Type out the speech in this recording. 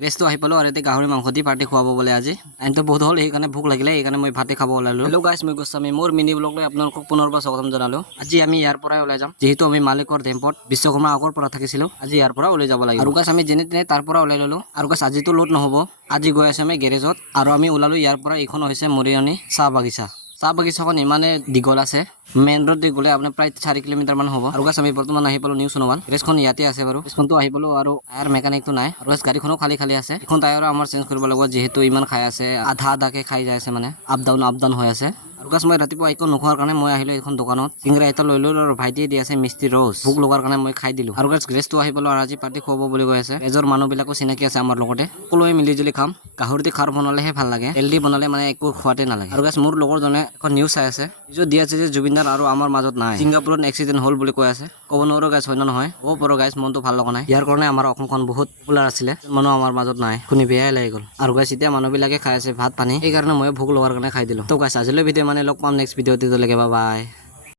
গেছটো আহি পালো আৰু এতিয়া গাহৰি মাংস দি পাৰ্টি খুৱাব বোলে আজি আইনটো বহুত হ'ল সেইকাৰণে ভোক লাগিলে সেইকাৰণে মই ভাতে খাব ওলালো। হেল্ল' গাইছ, মই গোস্বামী মোৰ মিনি ব্লগ লৈ আপোনালোকক পুনৰবাৰ স্বাগতম জনালো। আজি আমি ইয়াৰ পৰাই ওলাই যাম, যিহেতু আমি মালিকৰ টেম্পত বিশ্বকৰ্মা আগৰ পৰা থাকিছিলো। আজি ইয়াৰ পৰা ওলাই যাব লাগিব আৰু গাইছ আমি যেনে তেনে তাৰ পৰা ওলাই ললো। আৰু গাইছ আজিতো লোড নহ'ব, আজি গৈ আছে আমি গেৰেজত আৰু আমি ওলালো ইয়াৰ পৰা। এইখন হৈছে মৰিয়নি চাহ বাগিচা। চাহ বাগিচাখন ইমানে দীঘল আছে, মেইন ৰোড দি গ'লে আপোনাৰ প্ৰায় 4 কিলোমিটাৰ মান হ'ব। আৰু গাইছ আমি বৰ্তমান আহি পালো নিউ সোণোৱাল। গেৰেজখন ইয়াতে আছে বাৰু, গেৰেজখনটো আহি পালো আৰু টায়াৰ মেকানিকটো নাই। আৰু গাইছ গাড়ীখনো খালী আছে। এখন টায়াৰো আমাৰ চেঞ্জ কৰিব লাগিব, যিহেতু ইমান খাই আছে, আধাকে খাই যাই আছে, মানে আপ ডাউন হৈ আছে। আৰু গাইছ মই ৰাতিপুৱা একো নোখোৱাৰ কাৰণে মই আহিলো এইখন দোকানত। চিংৰা এটা লৈ ললো আৰু ভাইটিয়ে দি আছে মিষ্টি ৰ'জ। ভোক লগাৰ কাৰণে মই খাই দিলো। আৰু গাইছ গেৰেজটো আহি পালো আৰু আজি পাৰ্টি খুৱাব বুলি কৈ আছে। এজৰ মানুহবিলাকো চিনাকি আছে আমাৰ লগতে, সকলোৱে মিলি জুলি খাম। গাহৰি দি খাৰ বনালেহে ভাল লাগে, তেল দি বনালে মানে একো খোৱাতে নালাগে। আৰু গাইছ মোৰ লগৰজনে এখন নিউজ চাই আছে, নিউজত দি আছে যে জুবিন দাৰ আৰু আমাৰ মাজত নাই, ছিংগাপুৰত এক্সিডেণ্ট হ'ল বুলি কৈ আছে। ক'ব নোৱাৰো গাইছ হয় নে নহয়, হ'ব পাৰো গাইছ, মনটো ভাল লগা নাই। ইয়াৰ কাৰণে আমাৰ অসমখন বহুত পপুলাৰ আছিলে, মানুহ আমাৰ মাজত নাই, শুনি বেয়াই লাগি গ'ল। আৰু গাইছ এতিয়া মানুহবিলাকে খাই আছে ভাত পানী, সেইকাৰণে মই ভোক লগাৰ কাৰণে খাই দিলো। তো গাইছ আজিলৈ ভিডিঅ' মানে লগ পাম নেক্সট ভিডিঅ'ত, বাই।